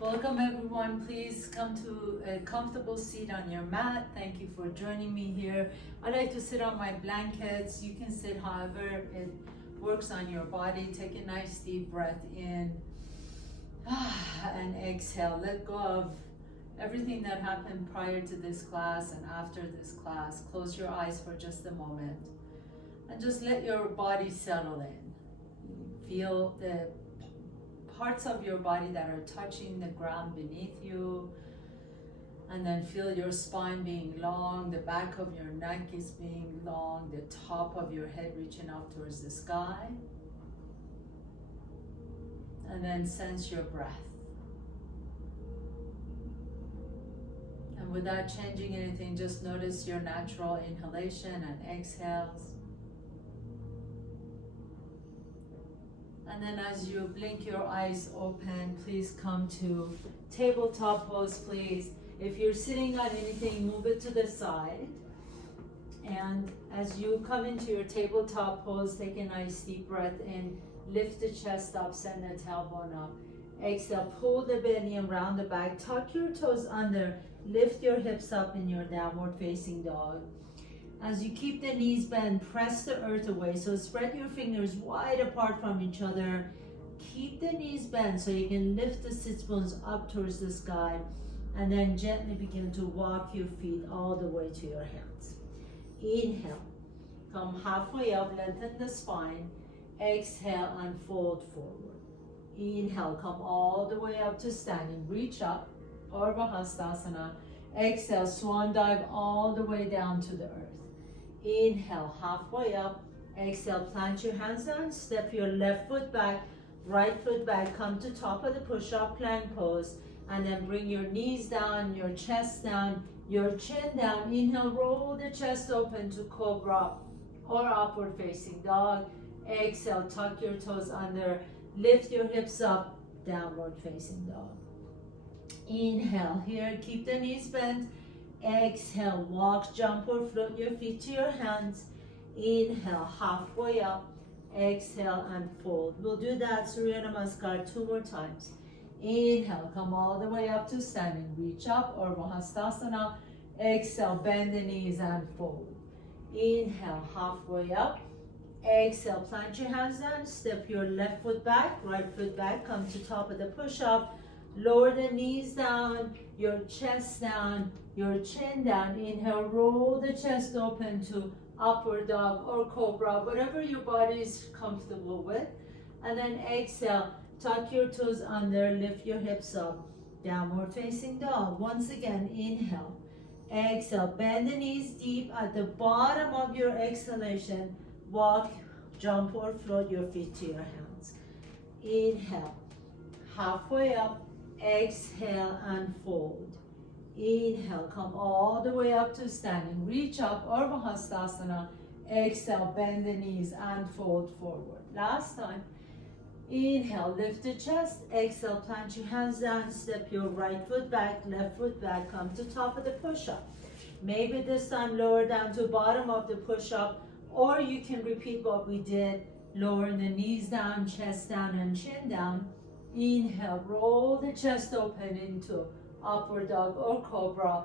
Welcome everyone. Please come to a comfortable seat on your mat. Thank you for joining me here. I like to sit on my blankets. You can sit however it works on your body. Take a nice deep breath in and exhale. Let go of everything that happened prior to this class and after this class. Close your eyes for just a moment and just let your body settle in. Feel the parts of your body that are touching the ground beneath you, and then feel your spine being long, the back of your neck is being long, the top of your head reaching up towards the sky, and then sense your breath. And without changing anything, just notice your natural inhalation and exhales. And then as you blink your eyes open, please come to tabletop pose, please. If you're sitting on anything, move it to the side. And as you come into your tabletop pose, take a nice deep breath in. Lift the chest up, send the tailbone up. Exhale, pull the belly and round the back. Tuck your toes under. Lift your hips up in your downward facing dog. As you keep the knees bent, press the earth away. So spread your fingers wide apart from each other. Keep the knees bent so you can lift the sits bones up towards the sky. And then gently begin to walk your feet all the way to your hands. Inhale. Come halfway up, lengthen the spine. Exhale and fold forward. Inhale, come all the way up to standing. Reach up, Urdhva Hastasana. Exhale, swan dive all the way down to the earth. Inhale, halfway up. Exhale, plant your hands down, step your left foot back, right foot back, come to top of the push-up plank pose, and then bring your knees down, your chest down, your chin down. Inhale, roll the chest open to cobra or upward facing dog. Exhale, tuck your toes under, lift your hips up, downward facing dog. Inhale, here, keep the knees bent. Exhale, walk, jump or float your feet to your hands. Inhale, halfway up. Exhale and fold. We'll do that Surya Namaskar 2 more times. Inhale, come all the way up to standing. Reach up, Urdhva Hastasana. Exhale, bend the knees and fold. Inhale, halfway up. Exhale, plant your hands down. Step your left foot back, right foot back. Come to top of the push-up. Lower the knees down, your chest down, your chin down. Inhale, roll the chest open to upward dog or cobra, whatever your body is comfortable with. And then exhale, tuck your toes under, lift your hips up, downward facing dog. Once again, inhale. Exhale, bend the knees deep. At the bottom of your exhalation, walk, jump or float your feet to your hands. Inhale, halfway up. Exhale and fold. Inhale, come all the way up to standing. Reach up, Urdhva Hastasana. Exhale, bend the knees and fold forward. Last time. Inhale, lift the chest. Exhale, plant your hands down. Step your right foot back, left foot back. Come to top of the push-up. Maybe this time lower down to bottom of the push-up, or you can repeat what we did. Lower the knees down, chest down and chin down. Inhale, roll the chest open into upward dog or cobra.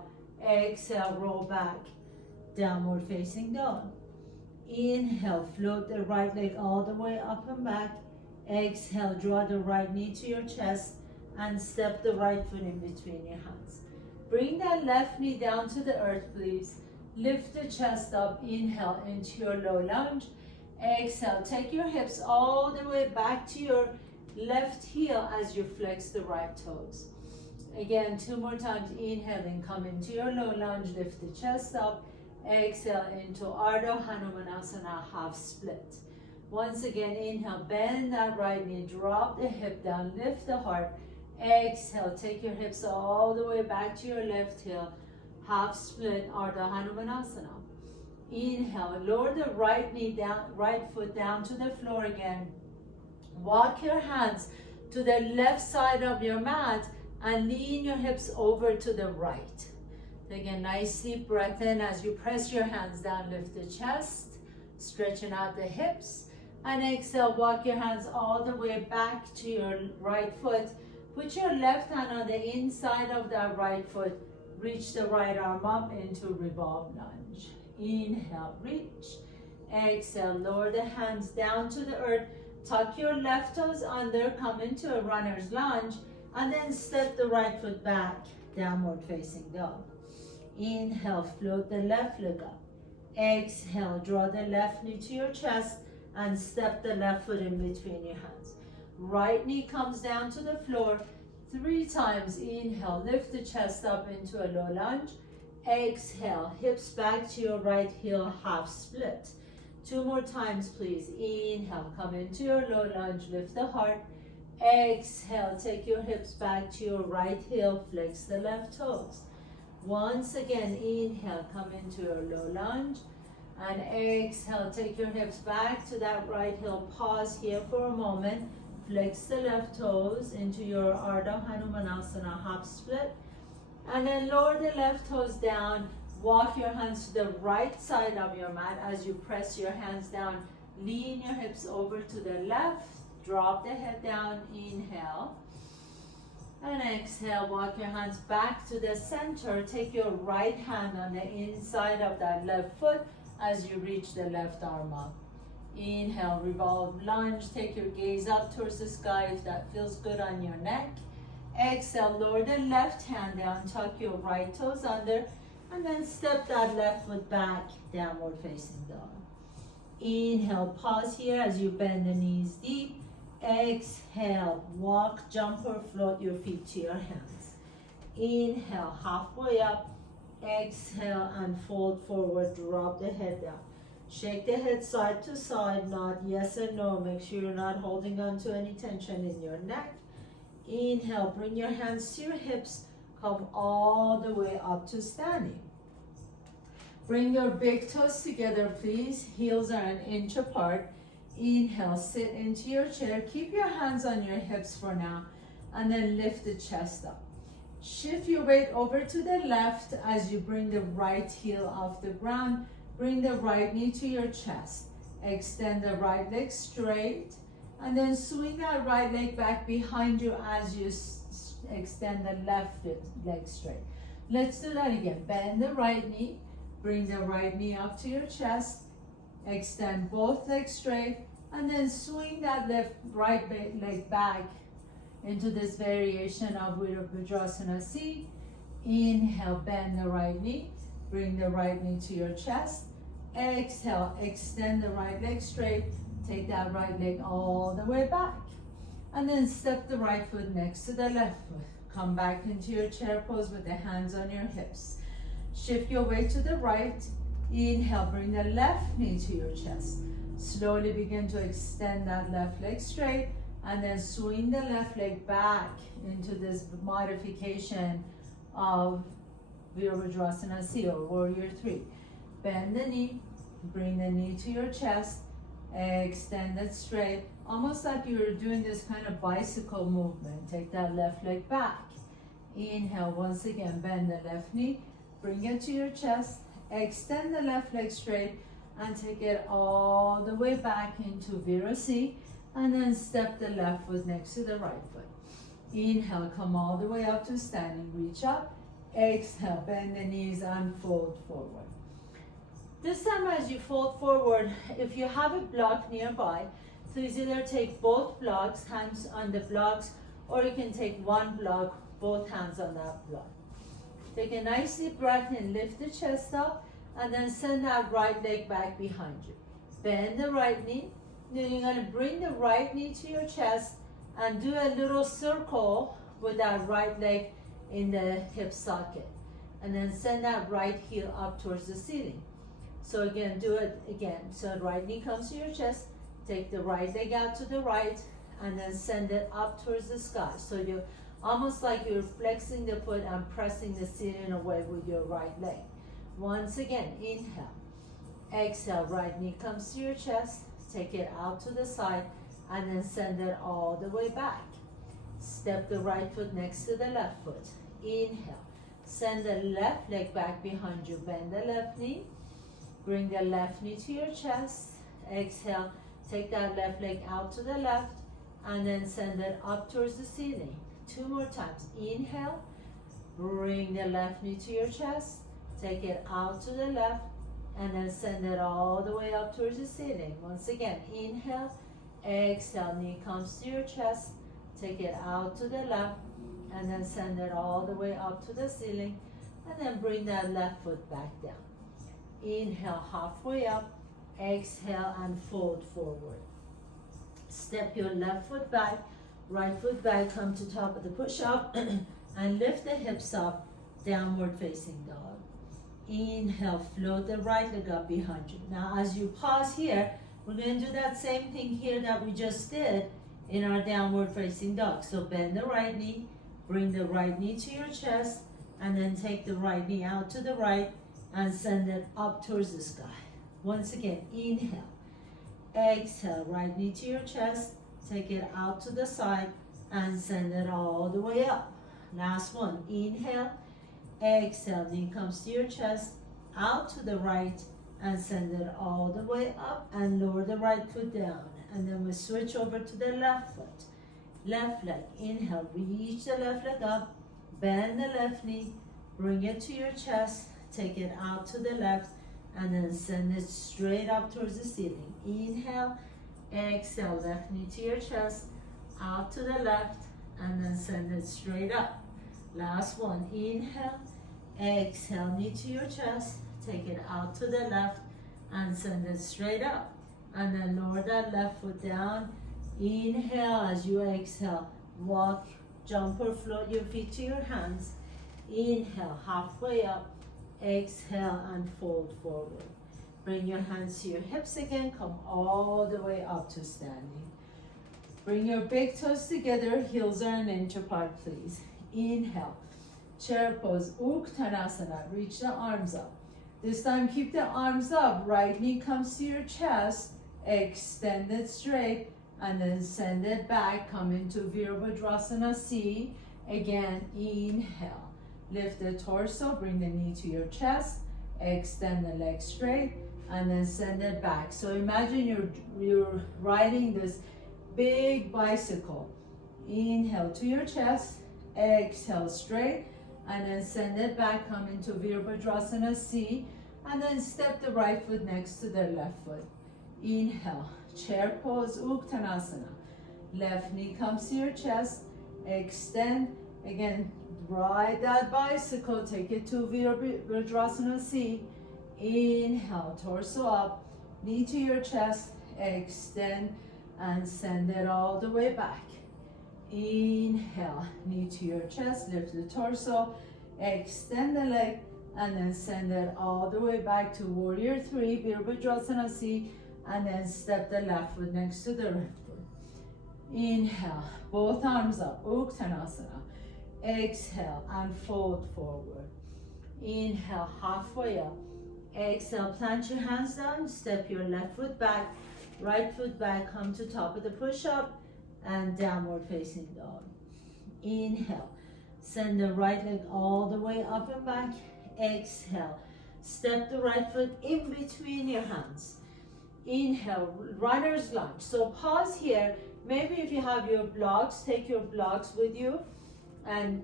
Exhale, roll back, downward facing dog. Inhale, float the right leg all the way up and back. Exhale, draw the right knee to your chest and step the right foot in between your hands. Bring that left knee down to the earth, please. Lift the chest up. Inhale into your low lunge. Exhale, take your hips all the way back to your left heel as you flex the right toes. Again, 2 more times. Inhaling, come into your low lunge, lift the chest up. Exhale into Ardha Hanumanasana, half split. Once again, inhale, bend that right knee, drop the hip down, lift the heart. Exhale, take your hips all the way back to your left heel, half split, Ardha Hanumanasana. Inhale, lower the right knee down, right foot down to the floor again. Walk your hands to the left side of your mat and lean your hips over to the right. Take a nice deep breath in as you press your hands down, lift the chest, stretching out the hips. And exhale, walk your hands all the way back to your right foot. Put your left hand on the inside of that right foot. Reach the right arm up into revolve lunge. Inhale, reach. Exhale, lower the hands down to the earth. Tuck your left toes under, come into a runner's lunge, and then step the right foot back, downward facing dog. Inhale, float the left leg up. Exhale, draw the left knee to your chest and step the left foot in between your hands. Right knee comes down to the floor 3 times. Inhale, lift the chest up into a low lunge. Exhale, hips back to your right heel, half split. 2 more times, please. Inhale, come into your low lunge, lift the heart. Exhale, take your hips back to your right heel, flex the left toes. Once again, inhale, come into your low lunge. And exhale, take your hips back to that right heel. Pause here for a moment. Flex the left toes into your Ardha Hanumanasana, half split. And then lower the left toes down. Walk your hands to the right side of your mat as you press your hands down. Lean your hips over to the left. Drop the head down. Inhale. And exhale. Walk your hands back to the center. Take your right hand on the inside of that left foot as you reach the left arm up. Inhale, revolve lunge. Take your gaze up towards the sky if that feels good on your neck. Exhale, lower the left hand down. Tuck your right toes under. And then step that left foot back, downward facing dog. Inhale, pause here as you bend the knees deep. Exhale, walk, jump or float your feet to your hands. Inhale, halfway up. Exhale and fold forward, drop the head down. Shake the head side to side, nod yes and no. Make sure you're not holding on to any tension in your neck. Inhale, bring your hands to your hips. Come all the way up to standing. Bring your big toes together, please. Heels are 1 inch apart. Inhale, sit into your chair. Keep your hands on your hips for now. And then lift the chest up. Shift your weight over to the left as you bring the right heel off the ground. Bring the right knee to your chest. Extend the right leg straight. And then swing that right leg back behind you as you extend the left leg straight. Let's do that again. Bend the right knee. Bring the right knee up to your chest. Extend both legs straight. And then swing that right leg back into this variation of Virabhadrasana C. Inhale, bend the right knee. Bring the right knee to your chest. Exhale, extend the right leg straight. Take that right leg all the way back. And then step the right foot next to the left foot. Come back into your chair pose with the hands on your hips. Shift your weight to the right. Inhale, bring the left knee to your chest. Slowly begin to extend that left leg straight. And then swing the left leg back into this modification of Virabhadrasana C or Warrior 3. Bend the knee, bring the knee to your chest, extend it straight, almost like you're doing this kind of bicycle movement. Take that left leg back. Inhale, once again, bend the left knee, bring it to your chest, extend the left leg straight, and take it all the way back into Vira C. And then step the left foot next to the right foot. Inhale, come all the way up to standing. Reach up. Exhale, bend the knees and fold forward. This time as you fold forward, if you have a block nearby, please either take both blocks, hands on the blocks, or you can take one block, both hands on that block. Take a nice deep breath in, lift the chest up, and then send that right leg back behind you. Bend the right knee. Then you're going to bring the right knee to your chest and do a little circle with that right leg in the hip socket. And then send that right heel up towards the ceiling. So again, do it again. So right knee comes to your chest, take the right leg out to the right, and then send it up towards the sky. So you're almost like you're flexing the foot and pressing the ceiling away with your right leg. Once again, inhale. Exhale, right knee comes to your chest. Take it out to the side and then send it all the way back. Step the right foot next to the left foot. Inhale. Send the left leg back behind you. Bend the left knee. Bring the left knee to your chest. Exhale. Take that left leg out to the left and then send it up towards the ceiling. 2 more times. Inhale, bring the left knee to your chest, take it out to the left, and then send it all the way up towards the ceiling. Once again, inhale, exhale, knee comes to your chest, take it out to the left, and then send it all the way up to the ceiling, and then bring that left foot back down. Inhale, halfway up, exhale, and fold forward. Step your left foot back, right foot back, come to top of the push-up, and lift the hips up, downward facing dog. Inhale, float the right leg up behind you. Now as you pause here, we're going to do that same thing here that we just did in our downward facing dog. So bend the right knee, bring the right knee to your chest, and then take the right knee out to the right and send it up towards the sky. Once again, inhale, exhale, right knee to your chest, take it out to the side and send it all the way up. Last one, inhale, exhale, knee comes to your chest, out to the right, and send it all the way up and lower the right foot down. And then we switch over to the left foot. Left leg, inhale, reach the left leg up, bend the left knee, bring it to your chest, take it out to the left, and then send it straight up towards the ceiling. Inhale, exhale, left knee to your chest, out to the left, and then send it straight up. Last one, inhale, exhale, knee to your chest, take it out to the left, and send it straight up. And then lower that left foot down. Inhale, as you exhale, walk, jump or float your feet to your hands. Inhale, halfway up, exhale, and fold forward. Bring your hands to your hips again, come all the way up to standing. Bring your big toes together, heels are an inch apart, please. Inhale, chair pose, Uttanasana, reach the arms up. This time keep the arms up, right knee comes to your chest, extend it straight, and then send it back, come into Virabhadrasana C. Again, inhale, lift the torso, bring the knee to your chest, extend the leg straight, and then send it back. So imagine you're riding this big bicycle. Inhale to your chest, exhale straight, and then send it back, come into Virabhadrasana C, and then step the right foot next to the left foot. Inhale, chair pose, Uttanasana. Left knee comes to your chest, extend, again, ride that bicycle, take it to Virabhadrasana C. Inhale, torso up, knee to your chest, extend, and send it all the way back. Inhale, knee to your chest, lift the torso, extend the leg, and then send it all the way back to Warrior 3, Virabhadrasana C, and then step the left foot next to the right foot. Inhale, both arms up, Uttanasana. Exhale and fold forward. Inhale, halfway up. Exhale, plant your hands down, step your left foot back, right foot back, come to top of the push-up, and downward facing dog. Inhale, send the right leg all the way up and back. Exhale, step the right foot in between your hands. Inhale, runner's lunge. So pause here. Maybe if you have your blocks, take your blocks with you and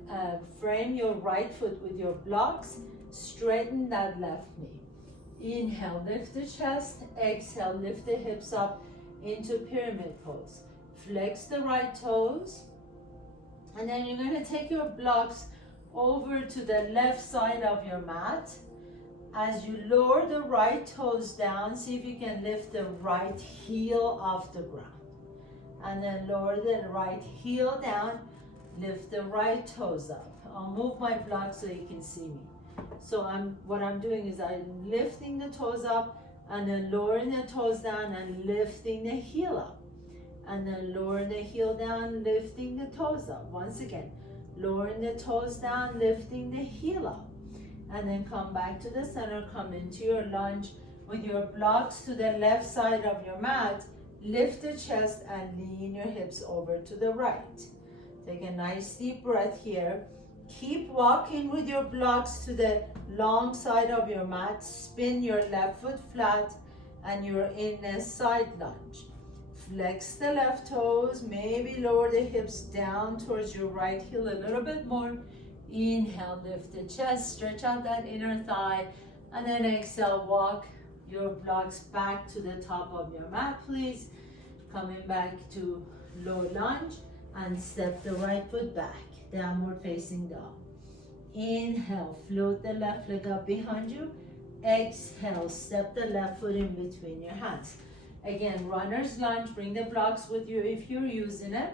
frame your right foot with your blocks. Straighten that left knee. Inhale, lift the chest. Exhale, lift the hips up into pyramid pose. Flex the right toes. And then you're going to take your blocks over to the left side of your mat. As you lower the right toes down, see if you can lift the right heel off the ground. And then lower the right heel down, lift the right toes up. I'll move my block so you can see me. So what I'm doing is I'm lifting the toes up and then lowering the toes down and lifting the heel up. And then lowering the heel down, lifting the toes up. Once again, lowering the toes down, lifting the heel up. And then come back to the center, come into your lunge with your blocks to the left side of your mat. Lift the chest and lean your hips over to the right. Take a nice deep breath here. Keep walking with your blocks to the long side of your mat. Spin your left foot flat and you're in a side lunge. Flex the left toes, maybe lower the hips down towards your right heel a little bit more. Inhale, lift the chest, stretch out that inner thigh, and then exhale, walk your blocks back to the top of your mat, please. Coming back to low lunge, and step the right foot back, downward facing dog. Inhale, float the left leg up behind you. Exhale, step the left foot in between your hands. Again, runner's lunge, bring the blocks with you if you're using it.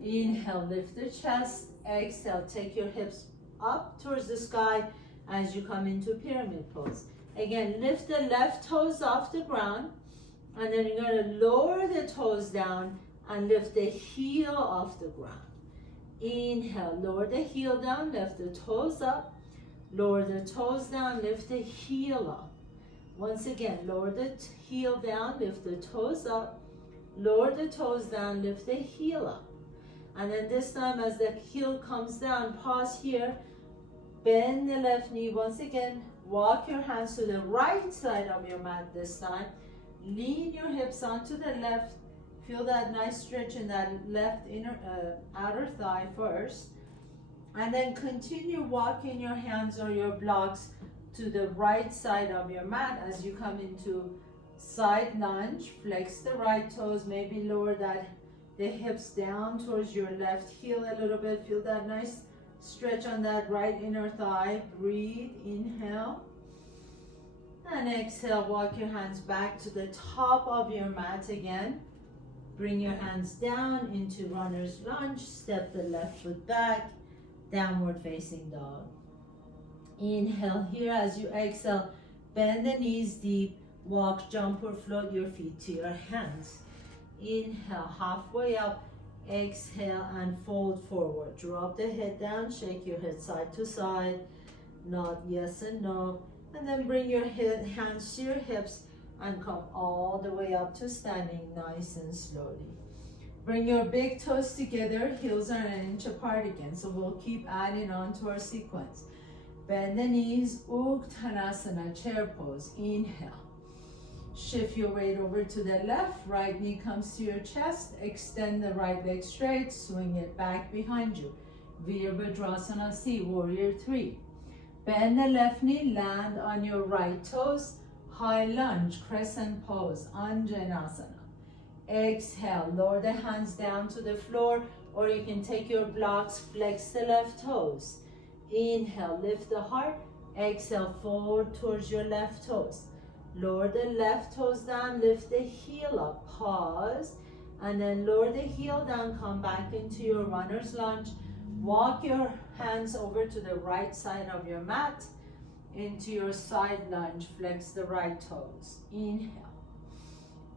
Inhale, lift the chest. Exhale, take your hips up towards the sky as you come into pyramid pose. Again, lift the left toes off the ground, and then you're going to lower the toes down and lift the heel off the ground. Inhale, lower the heel down, lift the toes up, lower the toes down, lift the heel up. Once again, lower the heel down, lift the toes up, lower the toes down, lift the heel up. And then this time as the heel comes down, pause here, bend the left knee once again, walk your hands to the right side of your mat this time, lean your hips onto the left, feel that nice stretch in that left outer thigh first, and then continue walking your hands or your blocks to the right side of your mat as you come into side lunge. Flex the right toes, maybe lower the hips down towards your left heel a little bit. Feel that nice stretch on that right inner thigh. Breathe, inhale. And exhale, walk your hands back to the top of your mat again. Bring your hands down into runner's lunge. Step the left foot back, downward facing dog. Inhale here. As you exhale, bend the knees deep. Walk, jump, or float your feet to your hands. Inhale, halfway up. Exhale and fold forward. Drop the head down, shake your head side to side. Nod yes and no. And then bring your hands to your hips and come all the way up to standing nice and slowly. Bring your big toes together, heels are an inch apart again. So we'll keep adding on to our sequence. Bend the knees, Uttanasana, chair pose. Inhale. Shift your weight over to the left, right knee comes to your chest, extend the right leg straight, swing it back behind you. Virabhadrasana C, warrior 3. Bend the left knee, land on your right toes, high lunge, crescent pose, Anjanasana. Exhale, lower the hands down to the floor, or you can take your blocks, flex the left toes. Inhale, lift the heart. Exhale, forward towards your left toes. Lower the left toes down, lift the heel up, pause, and then lower the heel down, come back into your runner's lunge. Walk your hands over to the right side of your mat, into your side lunge, flex the right toes. Inhale.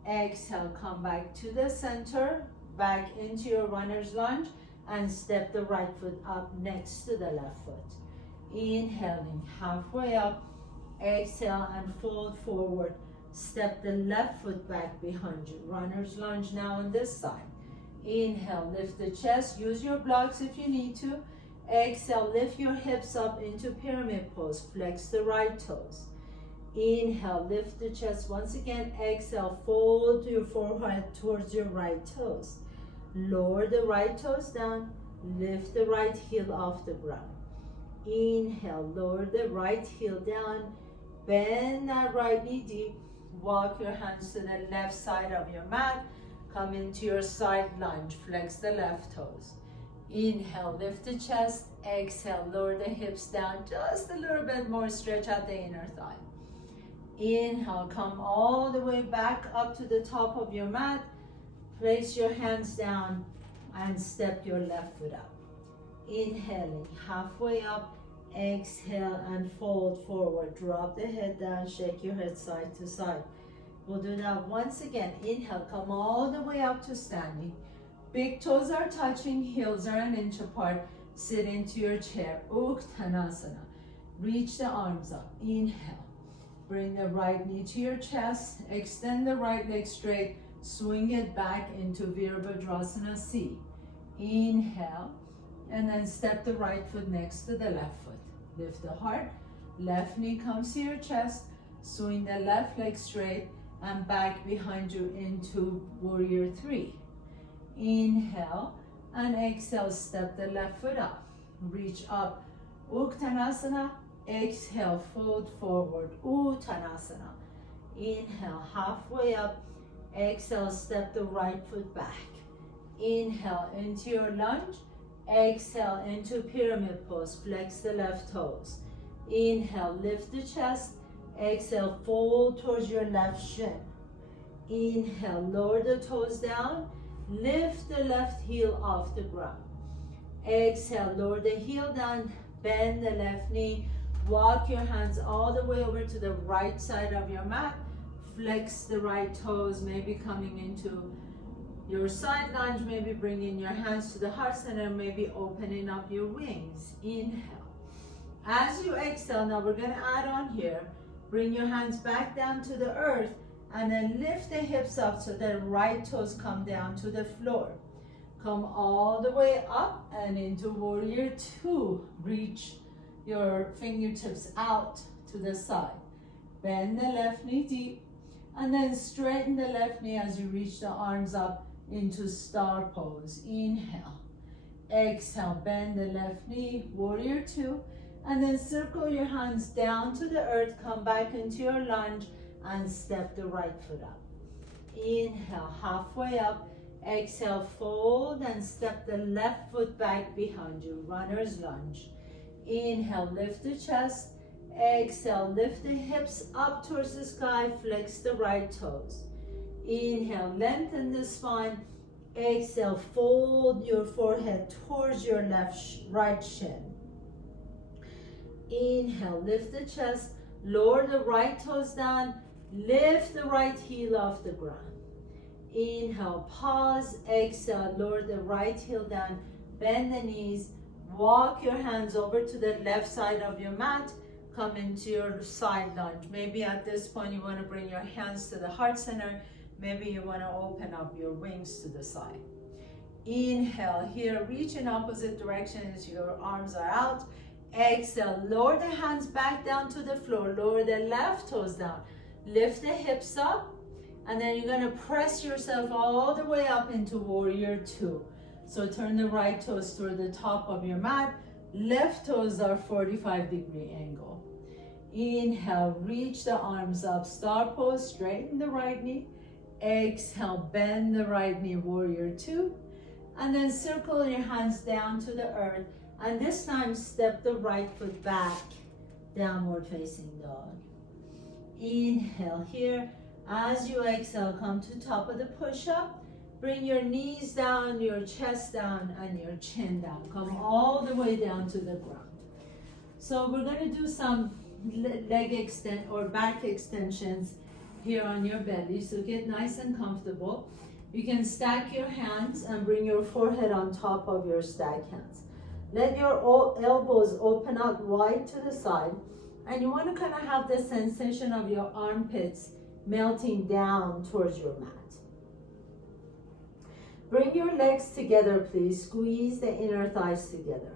Exhale, come back to the center, back into your runner's lunge, and step the right foot up next to the left foot. Inhaling, halfway up. Exhale and fold forward. Step the left foot back behind you. Runner's lunge now on this side. Inhale, lift the chest. Use your blocks if you need to. Exhale, lift your hips up into pyramid pose. Flex the right toes. Inhale, lift the chest once again. Exhale, fold your forehead towards your right toes. Lower the right toes down. Lift the right heel off the ground. Inhale, lower the right heel down. Bend that right knee deep. Walk your hands to the left side of your mat. Come into your side lunge. Flex the left toes. Inhale, lift the chest. Exhale, lower the hips down just a little bit more. Stretch out the inner thigh. Inhale, come all the way back up to the top of your mat. Place your hands down and step your left foot up. Inhaling, halfway up. Exhale and fold forward. Drop the head down, shake your head side to side. We'll do that once again. Inhale, come all the way up to standing. Big toes are touching, heels are an inch apart. Sit into your chair, Uttanasana. Reach the arms up. Inhale. Bring the right knee to your chest. Extend the right leg straight. Swing it back into Virabhadrasana C. Inhale. And then step the right foot next to the left foot. Lift the heart. Left knee comes to your chest. Swing the left leg straight. and back behind you into warrior three. Inhale and exhale, step the left foot up. Reach up, Uttanasana. Exhale, fold forward, Uttanasana. Inhale, halfway up. Exhale, step the right foot back. Inhale into your lunge. Exhale into pyramid pose. Flex the left toes. Inhale, lift the chest. Exhale, fold towards your left shin. Inhale, lower the toes down. Lift the left heel off the ground. Exhale, lower the heel down. Bend the left knee. Walk your hands all the way over to the right side of your mat. Flex the right toes, maybe coming into your side lunge, maybe bringing your hands to the heart center, maybe opening up your wings. Inhale. As you exhale, now we're going to add on here. Bring your hands back down to the earth and then lift the hips up so the right toes come down to the floor. Come all the way up and into warrior two. Reach your fingertips out to the side. Bend the left knee deep and then straighten the left knee as you reach the arms up into star pose. Inhale. Exhale, bend the left knee, warrior two, and then circle your hands down to the earth, come back into your lunge and step the right foot up. Inhale, halfway up. Exhale, fold and step the left foot back behind you, runner's lunge. Inhale, lift the chest. Exhale, lift the hips up towards the sky, flex the right toes. Inhale, lengthen the spine. Exhale, fold your forehead towards your right shin. Inhale, lift the chest, lower the right toes down, lift the right heel off the ground. Inhale, pause, exhale, lower the right heel down, bend the knees, walk your hands over to the left side of your mat, come into your side lunge. Maybe at this point you want to bring your hands to the heart center, maybe you want to open up your wings to the side. Inhale here, reach in opposite directions, your arms are out. Exhale, lower the hands back down to the floor, lower the left toes down, lift the hips up, and then you're going to press yourself all the way up into warrior two. So turn the right toes toward the top of your mat, left toes are 45-degree angle. Inhale, reach the arms up, star pose, straighten the right knee. Exhale, bend the right knee, warrior two, and then circle your hands down to the earth. And this time, step the right foot back, downward facing dog. Inhale here. As you exhale, come to top of the push-up. Bring your knees down, your chest down, and your chin down. Come all the way down to the ground. So we're going to do some leg extend or back extensions here on your belly. So get nice and comfortable. You can stack your hands and bring your forehead on top of your stacked hands. Let your elbows open out wide to the side, and you want to kind of have the sensation of your armpits melting down towards your mat. Bring your legs together, please. Squeeze the inner thighs together.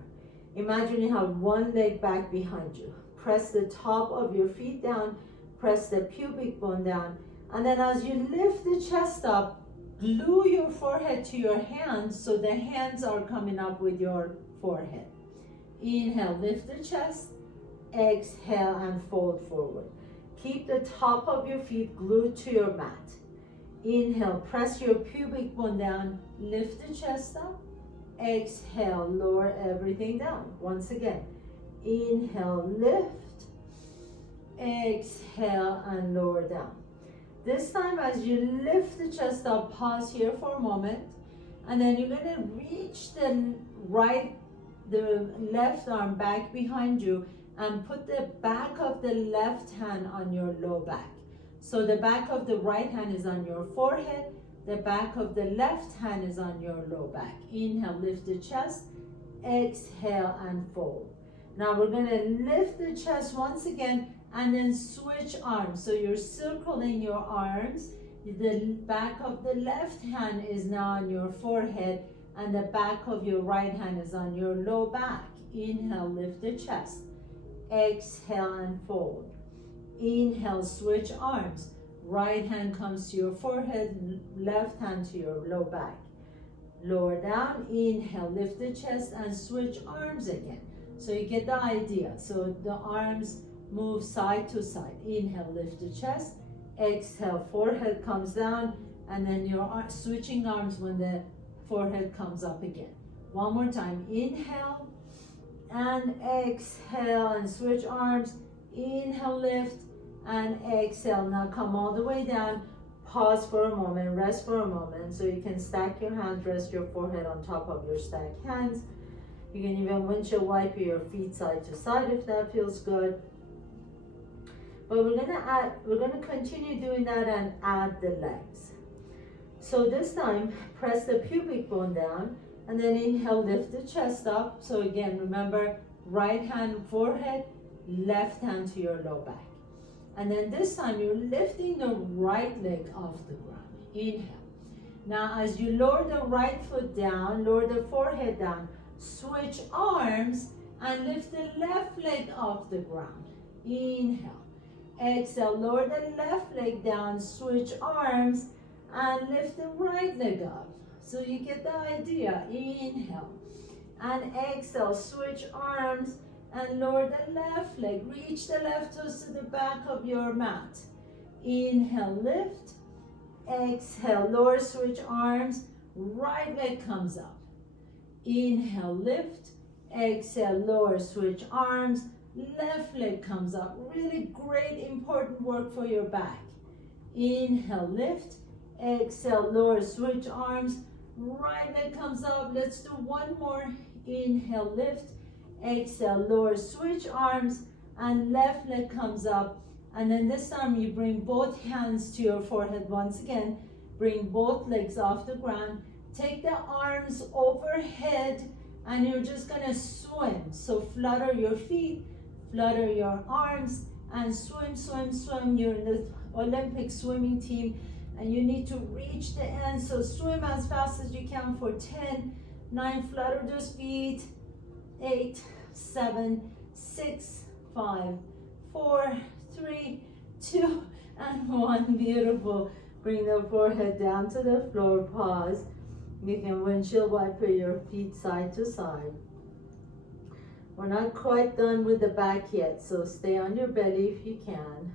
Imagine you have one leg back behind you. Press the top of your feet down, press the pubic bone down, and then as you lift the chest up, glue your forehead to your hands so the hands are coming up with your forehead. Inhale, lift the chest. Exhale and fold forward. Keep the top of your feet glued to your mat. Inhale, press your pubic bone down, lift the chest up. Exhale, lower everything down. Once again, inhale, lift. Exhale and lower down. This time as you lift the chest up, pause here for a moment, and then you're going to reach the left arm back behind you and put the back of the left hand on your low back. So the back of the right hand is on your forehead, the back of the left hand is on your low back. Inhale, lift the chest, exhale and fold. Now we're going to lift the chest once again and then switch arms. So you're circling your arms. The back of the left hand is now on your forehead and the back of your right hand is on your low back. Inhale, lift the chest. Exhale and fold. Inhale, switch arms. Right hand comes to your forehead, left hand to your low back. Lower down, inhale, lift the chest and switch arms again. So you get the idea. So the arms move side to side. Inhale, lift the chest. Exhale, forehead comes down, and then you're switching arms when the forehead comes up again. One more time. Inhale and exhale and switch arms. Inhale, lift and exhale. Now come all the way down. Pause for a moment, rest for a moment. So you can stack your hands, rest your forehead on top of your stacked hands. You can even windshield wipe your feet side to side if that feels good. But we're gonna continue doing that and add the legs. So this time, press the pubic bone down and then inhale, lift the chest up. So again, remember, right hand forehead, left hand to your low back. And then this time you're lifting the right leg off the ground. Inhale. Now as you lower the right foot down, lower the forehead down, switch arms and lift the left leg off the ground. Inhale. Exhale, lower the left leg down, switch arms and lift the right leg up. So you get the idea. Inhale. And exhale, switch arms and lower the left leg. Reach the left toes to the back of your mat. Inhale, lift. Exhale, lower, switch arms. Right leg comes up. Inhale, lift. Exhale, lower, switch arms. Left leg comes up. Really great, important work for your back. Inhale, lift. Exhale, lower, switch arms. Right leg comes up. Let's do one more. Inhale, lift. Exhale, lower, switch arms, and left leg comes up. And then this time you bring both hands to your forehead once again. Bring both legs off the ground. Take the arms overhead, and you're just gonna swim. So flutter your feet, flutter your arms, and swim, swim, swim. You're in the Olympic swimming team, and you need to reach the end. So swim as fast as you can for 10, 9, flutter those feet. 8, 7, 6, 5, 4, 3, 2, and 1. Beautiful. Bring the forehead down to the floor. Pause. You can windshield wiper your feet side to side. We're not quite done with the back yet, so stay on your belly if you can.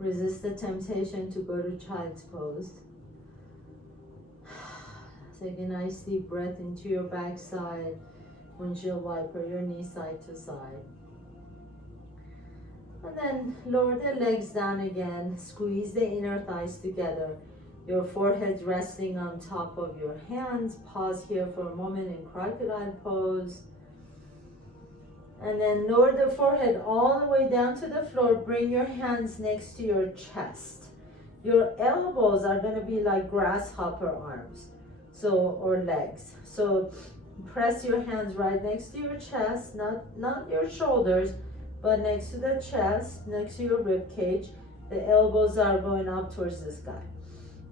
Resist the temptation to go to child's pose. Take a nice deep breath into your backside. Windshield wiper your knee side to side. And then lower the legs down again. Squeeze the inner thighs together. Your forehead resting on top of your hands. Pause here for a moment in crocodile pose. And then lower the forehead all the way down to the floor. Bring your hands next to your chest. Your elbows are going to be like grasshopper arms, or legs. So press your hands right next to your chest, not your shoulders, but next to the chest, next to your rib cage. The elbows are going up towards the sky.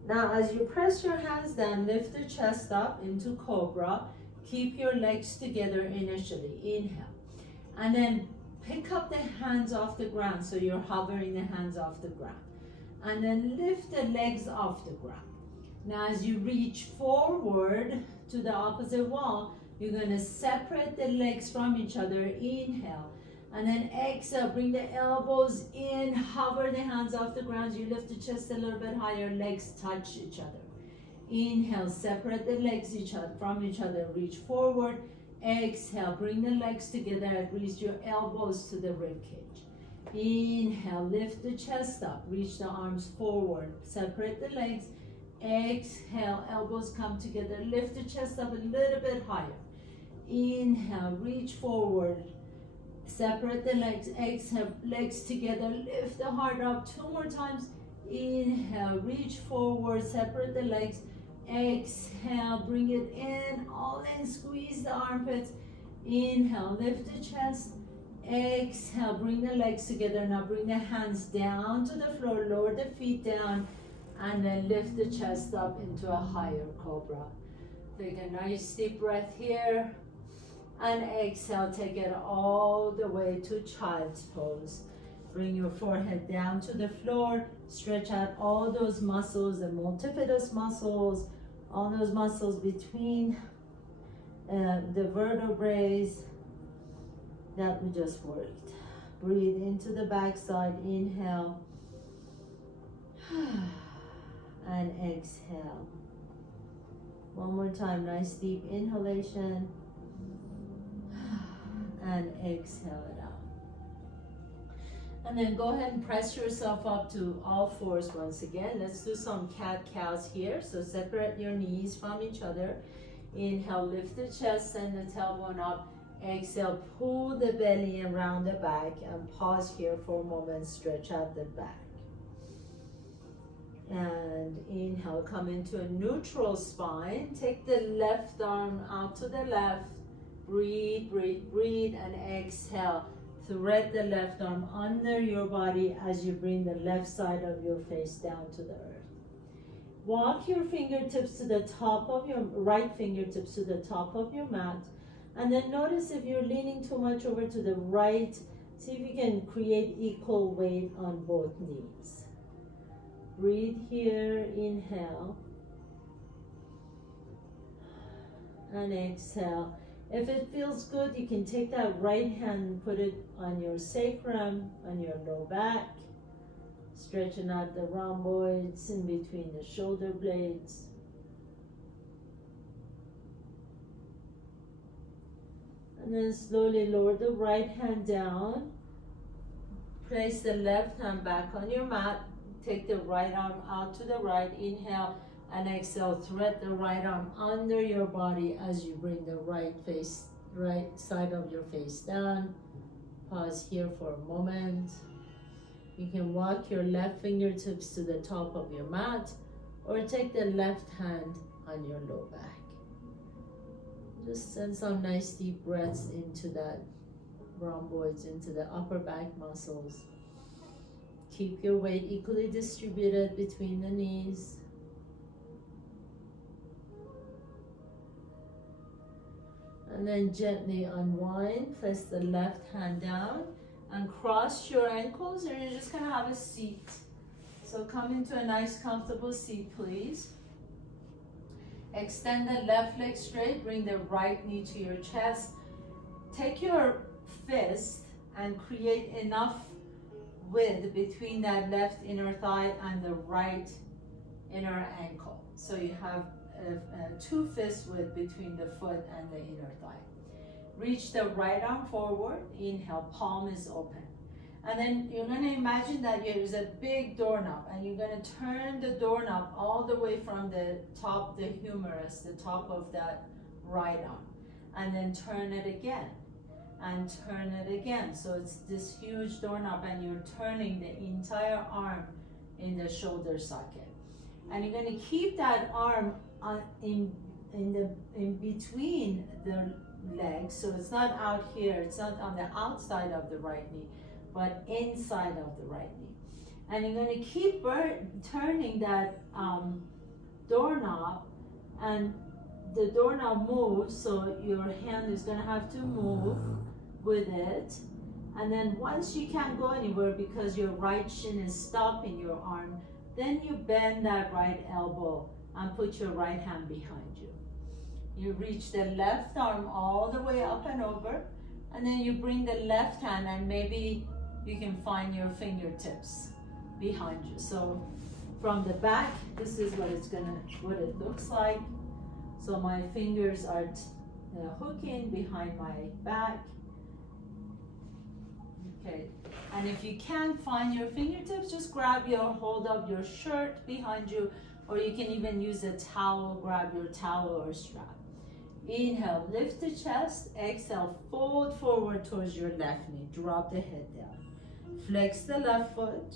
Now, as you press your hands down, lift the chest up into cobra. Keep your legs together initially. Inhale. And then pick up the hands off the ground. So you're hovering the hands off the ground. And then lift the legs off the ground. Now, as you reach forward to the opposite wall, you're going to separate the legs from each other. Inhale. And then exhale, bring the elbows in, hover the hands off the ground. You lift the chest a little bit higher, legs touch each other. Inhale, separate the legs from each other, reach forward. Exhale, bring the legs together and reach your elbows to the rib cage. Inhale, lift the chest up, reach the arms forward, separate the legs. Exhale, elbows come together, lift the chest up a little bit higher. Inhale, reach forward, separate the legs. Exhale, legs together, lift the heart up 2 more times. Inhale, reach forward, separate the legs. Exhale, bring it in, all in, squeeze the armpits. Inhale, lift the chest. Exhale, bring the legs together. Now bring the hands down to the floor, lower the feet down, and then lift the chest up into a higher cobra. Take a nice deep breath here. And exhale, take it all the way to child's pose. Bring your forehead down to the floor. Stretch out all those muscles, the multifidus muscles, all those muscles between the vertebrae that we just worked. Breathe into the backside. Inhale. And exhale. One more time. Nice deep inhalation. And exhale it out. And then go ahead and press yourself up to all fours once again. Let's do some cat-cows here. So separate your knees from each other. Inhale, lift the chest, send the tailbone up. Exhale, pull the belly around the back and pause here for a moment. Stretch out the back. And inhale, come into a neutral spine. Take the left arm out to the left. Breathe, breathe, breathe, and exhale. Thread the left arm under your body as you bring the left side of your face down to the earth. Walk your fingertips to the top of your right fingertips to the top of your mat. And then notice if you're leaning too much over to the right, see if you can create equal weight on both knees. Breathe here, inhale. And exhale. If it feels good, you can take that right hand and put it on your sacrum, on your low back, stretching out the rhomboids in between the shoulder blades. And then slowly lower the right hand down. Place the left hand back on your mat. Take the right arm out to the right. Inhale. And exhale, thread the right arm under your body as you bring the right side of your face down. Pause here for a moment. You can walk your left fingertips to the top of your mat or take the left hand on your low back. Just send some nice deep breaths into that rhomboids, into the upper back muscles. Keep your weight equally distributed between the knees. And then gently unwind, place the left hand down and cross your ankles, and you're just gonna have a seat. So come into a nice comfortable seat, please. Extend the left leg straight, bring the right knee to your chest. Take your fist and create enough width between that left inner thigh and the right inner ankle. So you have 2 fists width between the foot and the inner thigh. Reach the right arm forward. Inhale, palm is open. And then you're going to imagine that there's a big doorknob, and you're going to turn the doorknob all the way from the top, the humerus, the top of that right arm. And then turn it again. And turn it again. So it's this huge doorknob, and you're turning the entire arm in the shoulder socket. And you're going to keep that arm in between the legs, so it's not out here, it's not on the outside of the right knee, but inside of the right knee. And you're going to keep turning that doorknob, and the doorknob moves, so your hand is going to have to move with it. And then once you can't go anywhere because your right shin is stopping your arm, then you bend that right elbow and put your right hand behind you. You reach the left arm all the way up and over, and then you bring the left hand, and maybe you can find your fingertips behind you. So from the back, this is what it looks like. So my fingers are hooking behind my back. Okay, and if you can't find your fingertips, just grab your hold of your shirt behind you, or you can even use a towel, grab your towel or strap. Inhale, lift the chest. Exhale, fold forward towards your left knee. Drop the head down. Flex the left foot.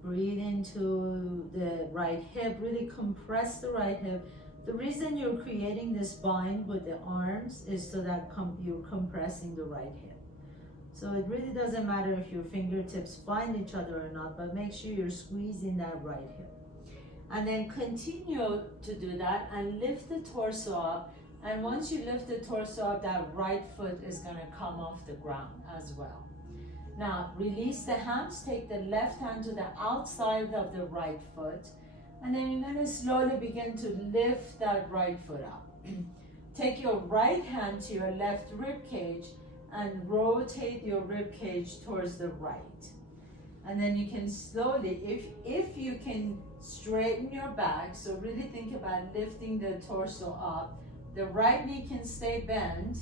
Breathe into the right hip. Really compress the right hip. The reason you're creating this bind with the arms is so that you're compressing the right hip. So it really doesn't matter if your fingertips find each other or not, but make sure you're squeezing that right hip. And then continue to do that and lift the torso up. And once you lift the torso up, that right foot is going to come off the ground as well. Now release the hands, take the left hand to the outside of the right foot, and then you're going to slowly begin to lift that right foot up. Take your right hand to your left rib cage and rotate your rib cage towards the right. And then you can slowly, if you can straighten your back, so really think about lifting the torso up. The right knee can stay bent.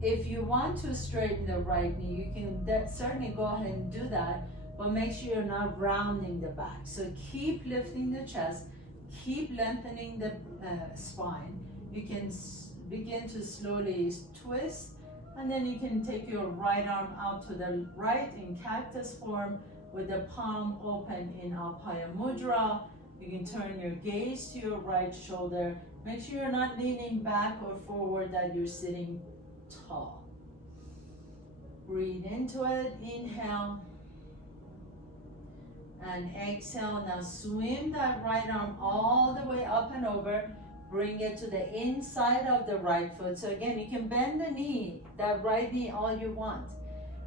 If you want to straighten the right knee, you can certainly go ahead and do that, but make sure you're not rounding the back. So keep lifting the chest, keep lengthening the spine. You can begin to slowly twist, and then you can take your right arm out to the right in cactus form with the palm open in Alpaya Mudra. You can turn your gaze to your right shoulder. Make sure you're not leaning back or forward, that you're sitting tall. Breathe into it, inhale, and exhale. Now swim that right arm all the way up and over. Bring it to the inside of the right foot. So again, you can bend the knee, that right knee, all you want.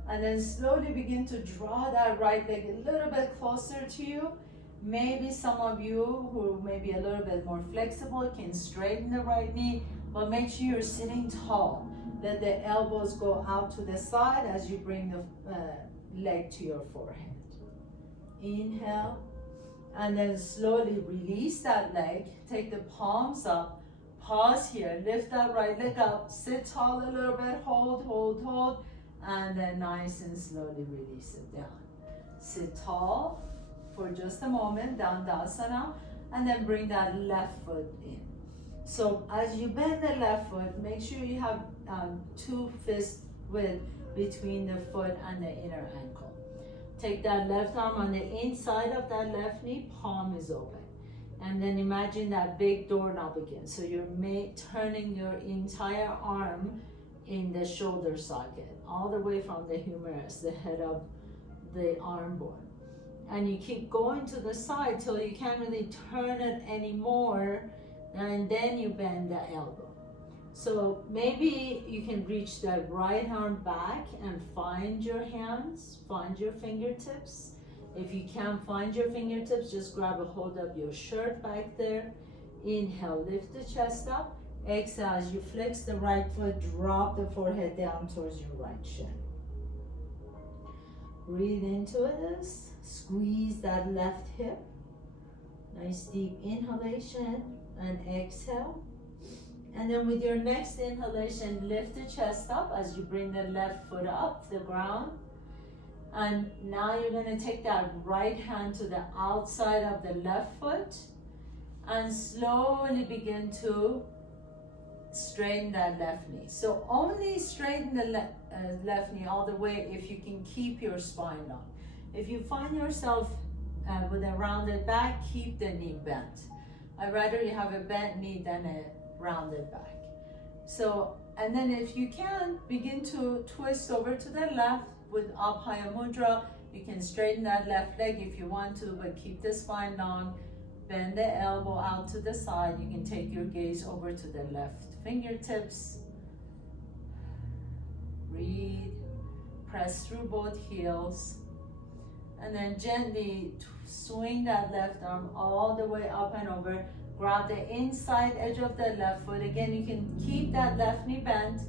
And then slowly begin to draw that right leg a little bit closer to you. Maybe some of you who may be a little bit more flexible can straighten the right knee, but make sure you're sitting tall. Let the elbows go out to the side as you bring the leg to your forehead. Inhale, and then slowly release that leg. Take the palms up, pause here, lift that right leg up, sit tall a little bit, hold, and then nice and slowly release it down. Sit tall for just a moment, Dandasana, and then bring that left foot in. So as you bend the left foot, make sure you have 2 fist width between the foot and the inner ankle. Take that left arm on the inside of that left knee, palm is open. And then imagine that big doorknob again. So you're turning your entire arm in the shoulder socket, all the way from the humerus, the head of the arm bone. And you keep going to the side till you can't really turn it anymore, and then you bend the elbow. So maybe you can reach that right arm back and find your hands, find your fingertips. If you can't find your fingertips, just grab a hold of your shirt back there. Inhale, lift the chest up. Exhale, as you flex the right foot, drop the forehead down towards your right shin. Breathe into it, squeeze that left hip. Nice deep inhalation and exhale. And then with your next inhalation, lift the chest up as you bring the left foot up the ground. And now you're going to take that right hand to the outside of the left foot and slowly begin to straighten that left knee. So only straighten the left knee all the way if you can keep your spine long. If you find yourself with a rounded back, keep the knee bent. I'd rather you have a bent knee than a rounded back. So, and then if you can, begin to twist over to the left with Abhaya Mudra. You can straighten that left leg if you want to, but keep the spine long. Bend the elbow out to the side. You can take your gaze over to the left fingertips. Breathe. Press through both heels. And then gently swing that left arm all the way up and over. Grab the inside edge of the left foot. Again, you can keep that left knee bent,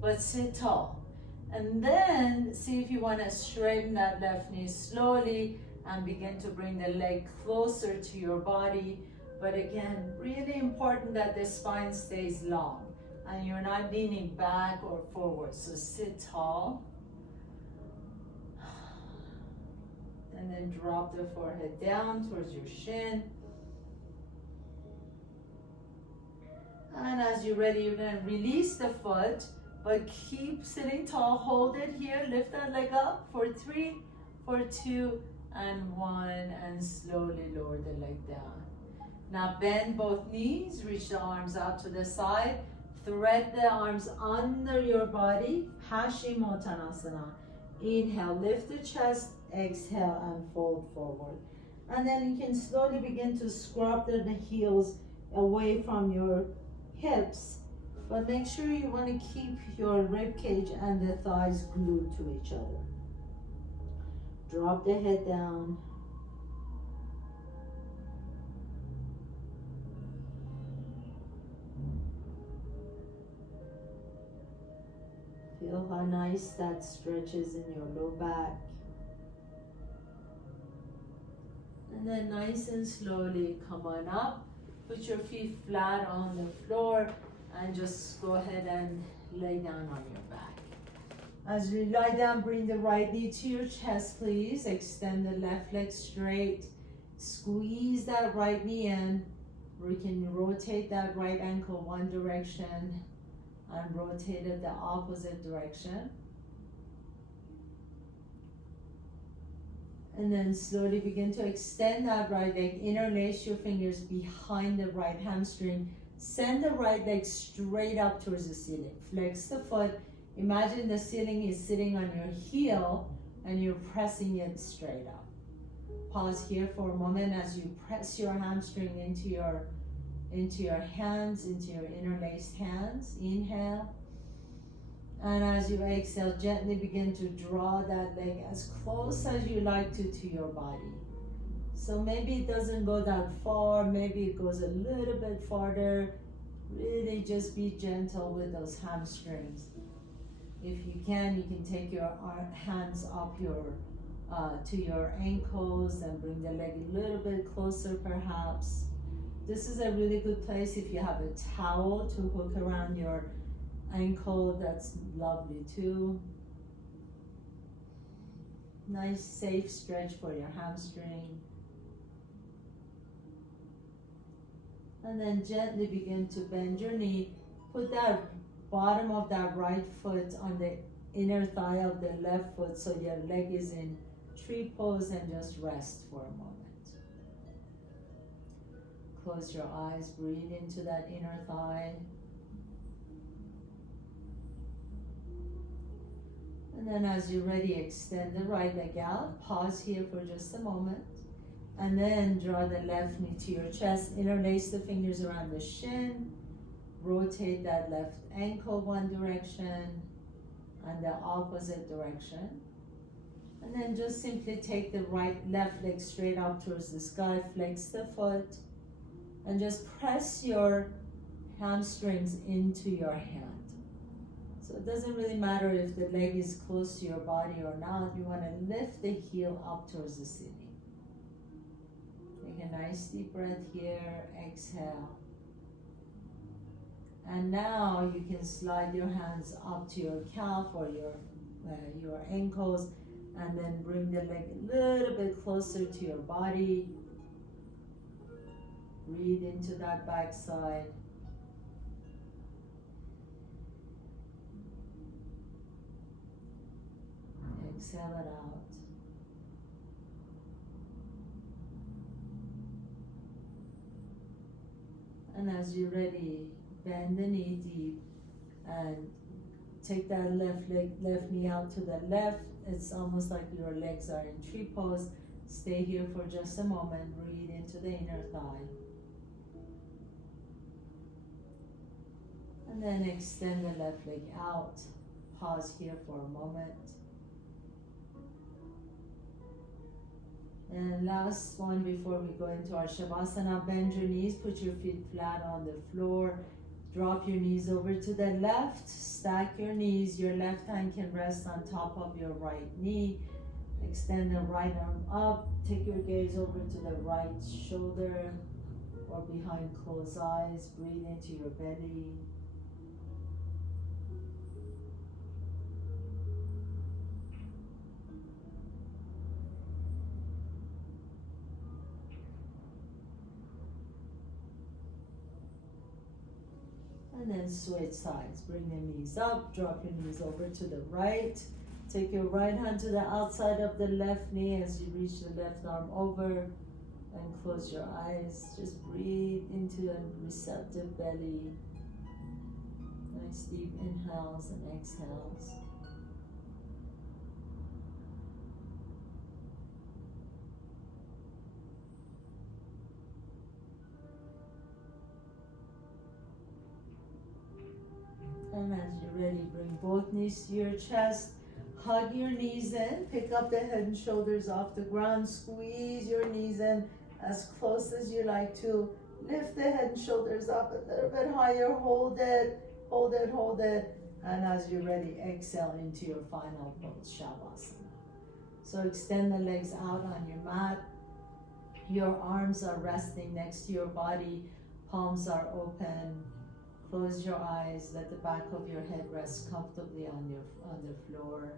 but sit tall. And then see if you want to straighten that left knee slowly and begin to bring the leg closer to your body. But again, really important that the spine stays long and you're not leaning back or forward. So sit tall. And then drop the forehead down towards your shin. And as you're ready, you're going to release the foot, but keep sitting tall. Hold it here. Lift that leg up for 3, for 2, and 1. And slowly lower the leg down. Now bend both knees. Reach the arms out to the side. Thread the arms under your body. Paschimottanasana. Inhale, lift the chest. Exhale and fold forward. And then you can slowly begin to scrub the heels away from your hips, but make sure you want to keep your rib cage and the thighs glued to each other. Drop the head down. Feel how nice that stretches in your low back. And then nice and slowly come on up. Put your feet flat on the floor and just go ahead and lay down on your back. As you lie down, bring the right knee to your chest, please. Extend the left leg straight. Squeeze that right knee in. We can rotate that right ankle one direction and rotate it the opposite direction. And then slowly begin to extend that right leg. Interlace your fingers behind the right hamstring. Send the right leg straight up towards the ceiling. Flex the foot. Imagine the ceiling is sitting on your heel and you're pressing it straight up. Pause here for a moment as you press your hamstring into your hands, into your interlaced hands. Inhale. And as you exhale, gently begin to draw that leg as close as you like to your body. So maybe it doesn't go that far, maybe it goes a little bit farther. Really just be gentle with those hamstrings. If you can take your hands up to your ankles and bring the leg a little bit closer perhaps. This is a really good place if you have a towel to hook around your ankle, that's lovely too. Nice safe stretch for your hamstring. And then gently begin to bend your knee. Put that bottom of that right foot on the inner thigh of the left foot so your leg is in tree pose and just rest for a moment. Close your eyes, breathe into that inner thigh. And then as you're ready, extend the right leg out. Pause here for just a moment. And then draw the left knee to your chest. Interlace the fingers around the shin. Rotate that left ankle one direction and the opposite direction. And then just simply take the left leg straight up towards the sky. Flex the foot. And just press your hamstrings into your hand. So it doesn't really matter if the leg is close to your body or not. You want to lift the heel up towards the ceiling. Take a nice deep breath here. Exhale. And now you can slide your hands up to your calf or your ankles, and then bring the leg a little bit closer to your body. Breathe into that backside. Exhale it out. And as you're ready, bend the knee deep and take that left knee out to the left. It's almost like your legs are in tree pose. Stay here for just a moment. Breathe into the inner thigh. And then extend the left leg out. Pause here for a moment. And last one before we go into our Shavasana, bend your knees, put your feet flat on the floor. Drop your knees over to the left, stack your knees. Your left hand can rest on top of your right knee. Extend the right arm up. Take your gaze over to the right shoulder or behind closed eyes. Breathe into your belly. And then switch sides. Bring the knees up, drop your knees over to the right. Take your right hand to the outside of the left knee as you reach the left arm over and close your eyes. Just breathe into a receptive belly. Nice deep inhales and exhales. And as you're ready, bring both knees to your chest. Hug your knees in, pick up the head and shoulders off the ground, squeeze your knees in as close as you like to. Lift the head and shoulders up a little bit higher, hold it, hold it, hold it. And as you're ready, exhale into your final pose, Shavasana. So extend the legs out on your mat. Your arms are resting next to your body, palms are open. Close your eyes, let the back of your head rest comfortably on the floor.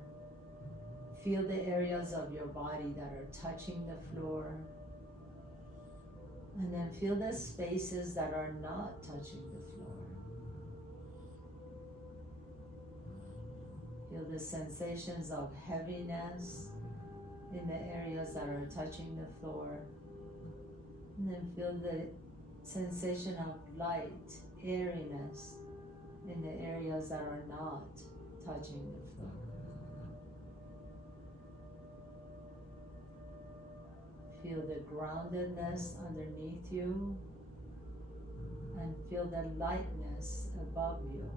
Feel the areas of your body that are touching the floor. And then feel the spaces that are not touching the floor. Feel the sensations of heaviness in the areas that are touching the floor. And then feel the sensation of light, airiness in the areas that are not touching the floor. Feel the groundedness underneath you and feel the lightness above you.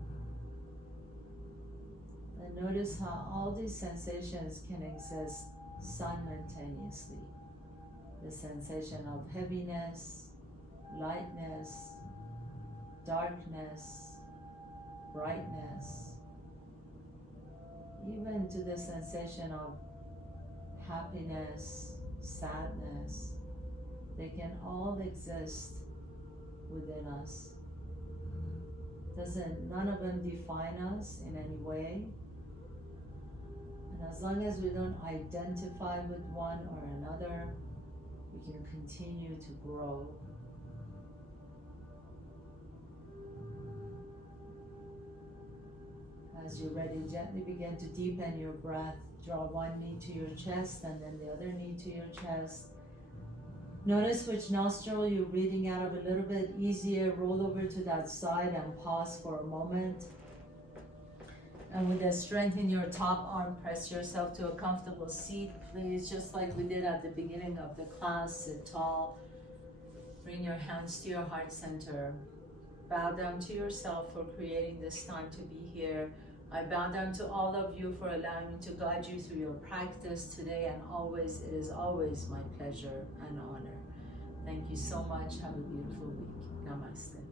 And notice how all these sensations can exist simultaneously. The sensation of heaviness, lightness, darkness, brightness, even to the sensation of happiness, sadness. They can all exist within us. None of them define us in any way. And as long as we don't identify with one or another, we can continue to grow. As you're ready, gently begin to deepen your breath. Draw one knee to your chest and then the other knee to your chest. Notice which nostril you're breathing out of a little bit easier. Roll over to that side and pause for a moment. And with the strength in your top arm, press yourself to a comfortable seat, please, just like we did at the beginning of the class. Sit tall. Bring your hands to your heart center. Bow down to yourself for creating this time to be here. I bow down to all of you for allowing me to guide you through your practice today and always. It is always my pleasure and honor. Thank you so much. Have a beautiful week. Namaste.